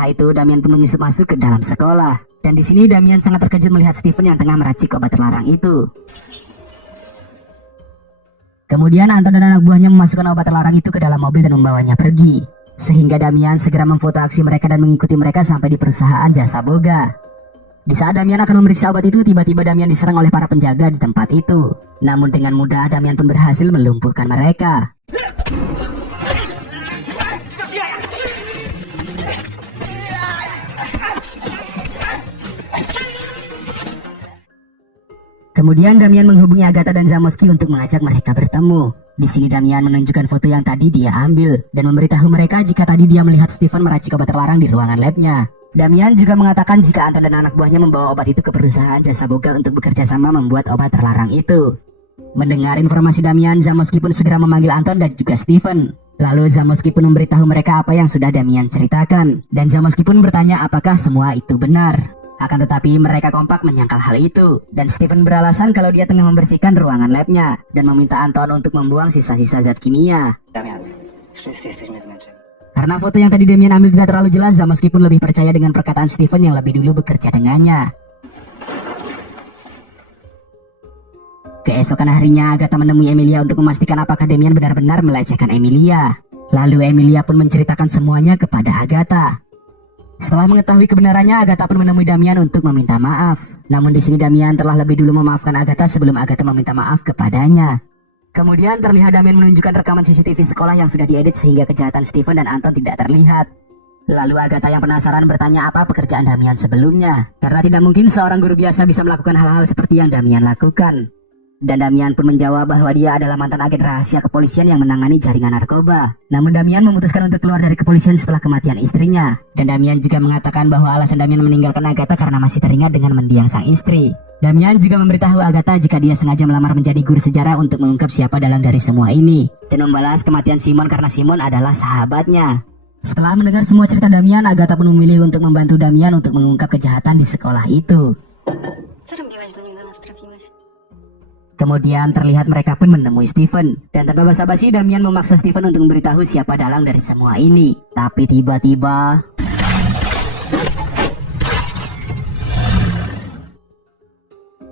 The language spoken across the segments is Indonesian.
Setelah itu Damian pun menyusup masuk ke dalam sekolah. Dan di sini Damian sangat terkejut melihat Steven yang tengah meracik obat terlarang itu. Kemudian Anton dan anak buahnya memasukkan obat terlarang itu ke dalam mobil dan membawanya pergi. Sehingga Damian segera memfoto aksi mereka dan mengikuti mereka sampai di perusahaan jasa boga. Di saat Damian akan memeriksa obat itu, tiba-tiba Damian diserang oleh para penjaga di tempat itu. Namun dengan mudah Damian pun berhasil melumpuhkan mereka. Kemudian Damian menghubungi Agatha dan Zamoski untuk mengajak mereka bertemu. Di sini Damian menunjukkan foto yang tadi dia ambil dan memberitahu mereka jika tadi dia melihat Steven meracik obat terlarang di ruangan labnya. Damian juga mengatakan jika Anton dan anak buahnya membawa obat itu ke perusahaan jasa boga untuk bekerja sama membuat obat terlarang itu. Mendengar informasi Damian, Zamoski pun segera memanggil Anton dan juga Steven. Lalu Zamoski pun memberitahu mereka apa yang sudah Damian ceritakan. Dan Zamoski pun bertanya apakah semua itu benar. Akan tetapi mereka kompak menyangkal hal itu. Dan Steven beralasan kalau dia tengah membersihkan ruangan labnya. Dan meminta Anton untuk membuang sisa-sisa zat kimia. Karena foto yang tadi Damian ambil tidak terlalu jelas, Zamoski pun lebih percaya dengan perkataan Steven yang lebih dulu bekerja dengannya. Keesokan harinya Agatha menemui Emilia untuk memastikan apakah Damian benar-benar melecehkan Emilia. Lalu Emilia pun menceritakan semuanya kepada Agatha. Setelah mengetahui kebenarannya, Agatha pun menemui Damian untuk meminta maaf. Namun di sini Damian telah lebih dulu memaafkan Agatha sebelum Agatha meminta maaf kepadanya. Kemudian terlihat Damian menunjukkan rekaman CCTV sekolah yang sudah diedit sehingga kejahatan Steven dan Anton tidak terlihat. Lalu Agatha yang penasaran bertanya apa pekerjaan Damian sebelumnya. Karena tidak mungkin seorang guru biasa bisa melakukan hal-hal seperti yang Damian lakukan. Dan Damian pun menjawab bahwa dia adalah mantan agen rahasia kepolisian yang menangani jaringan narkoba. Namun Damian memutuskan untuk keluar dari kepolisian setelah kematian istrinya. Dan Damian juga mengatakan bahwa alasan Damian meninggalkan Agatha karena masih teringat dengan mendiang sang istri. Damian juga memberitahu Agatha jika dia sengaja melamar menjadi guru sejarah untuk mengungkap siapa dalang dari semua ini. Dan membalas kematian Simon karena Simon adalah sahabatnya. Setelah mendengar semua cerita Damian, Agatha pun memilih untuk membantu Damian untuk mengungkap kejahatan di sekolah itu. Kemudian terlihat mereka pun menemui Steven. Dan tanpa basa-basi Damian memaksa Steven untuk memberitahu siapa dalang dari semua ini. Tapi tiba-tiba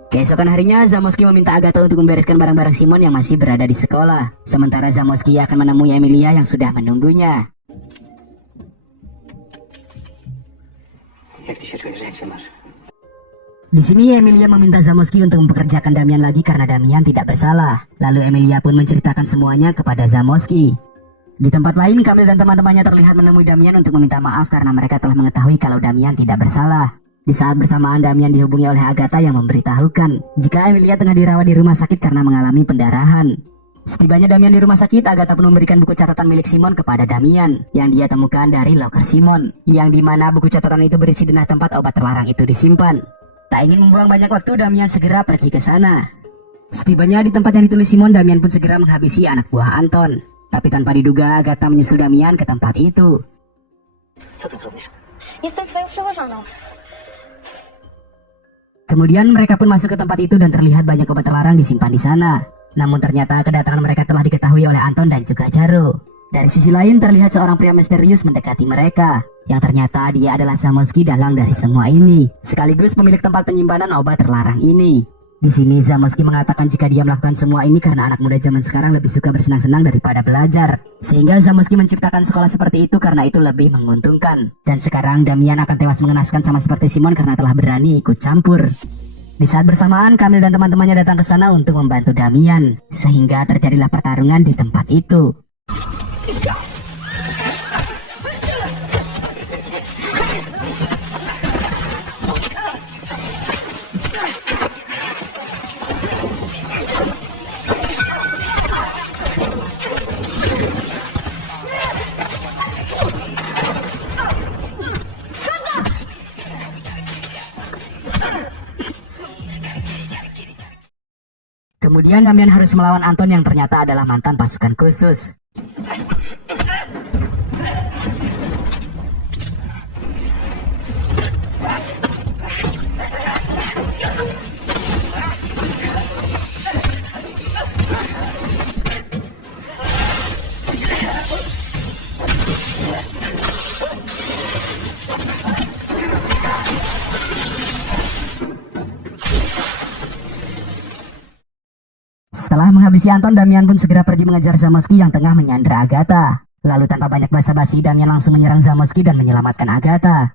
keesokan harinya Zamoski meminta Agatha untuk membereskan barang-barang Simon yang masih berada di sekolah. Sementara Zamoski akan menemui Emilia yang sudah menunggunya. Di sini Emilia meminta Zamoski untuk mempekerjakan Damian lagi karena Damian tidak bersalah. Lalu Emilia pun menceritakan semuanya kepada Zamoski. Di tempat lain, Kamil dan teman-temannya terlihat menemui Damian untuk meminta maaf karena mereka telah mengetahui kalau Damian tidak bersalah. Di saat bersamaan Damian dihubungi oleh Agatha yang memberitahukan jika Emilia tengah dirawat di rumah sakit karena mengalami pendarahan. Setibanya Damian di rumah sakit, Agatha pun memberikan buku catatan milik Simon kepada Damian yang dia temukan dari loker Simon, yang dimana buku catatan itu berisi denah tempat obat terlarang itu disimpan. Tak ingin membuang banyak waktu, Damian segera pergi ke sana. Setibanya di tempat yang ditulis Simon, Damian pun segera menghabisi anak buah Anton. Tapi tanpa diduga, Agatha menyusul Damian ke tempat itu. Kemudian mereka pun masuk ke tempat itu dan terlihat banyak obat terlarang disimpan di sana. Namun ternyata kedatangan mereka telah diketahui oleh Anton dan juga Jaro. Dari sisi lain terlihat seorang pria misterius mendekati mereka, yang ternyata dia adalah Zamoski, dalang dari semua ini, sekaligus pemilik tempat penyimpanan obat terlarang ini. Di sini Zamoski mengatakan jika dia melakukan semua ini karena anak muda zaman sekarang lebih suka bersenang-senang daripada belajar, sehingga Zamoski menciptakan sekolah seperti itu karena itu lebih menguntungkan. Dan sekarang Damian akan tewas mengenaskan sama seperti Simon karena telah berani ikut campur. Di saat bersamaan, Kamil dan teman-temannya datang ke sana untuk membantu Damian, sehingga terjadilah pertarungan di tempat itu. Kemudian Damian harus melawan Anton yang ternyata adalah mantan pasukan khusus. Setelah menghabisi Anton, Damian pun segera pergi mengejar Zamoski yang tengah menyandra Agatha. Lalu tanpa banyak basa-basi, Damian langsung menyerang Zamoski dan menyelamatkan Agatha.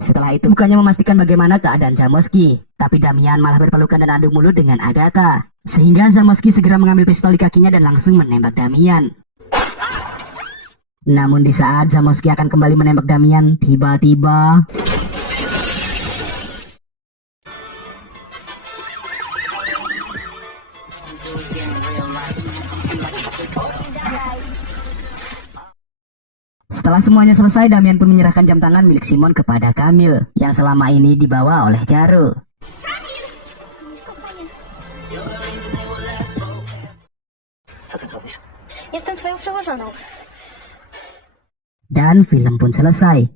Setelah itu bukannya memastikan bagaimana keadaan Zamoski, tapi Damian malah berpelukan dan adu mulut dengan Agatha. Sehingga Zamoski segera mengambil pistol di kakinya dan langsung menembak Damian. Namun di saat Zamoski akan kembali menembak Damian, tiba-tiba setelah semuanya selesai, Damian pun menyerahkan jam tangan milik Simon kepada Kamil yang selama ini dibawa oleh Jaru. Dan film pun selesai.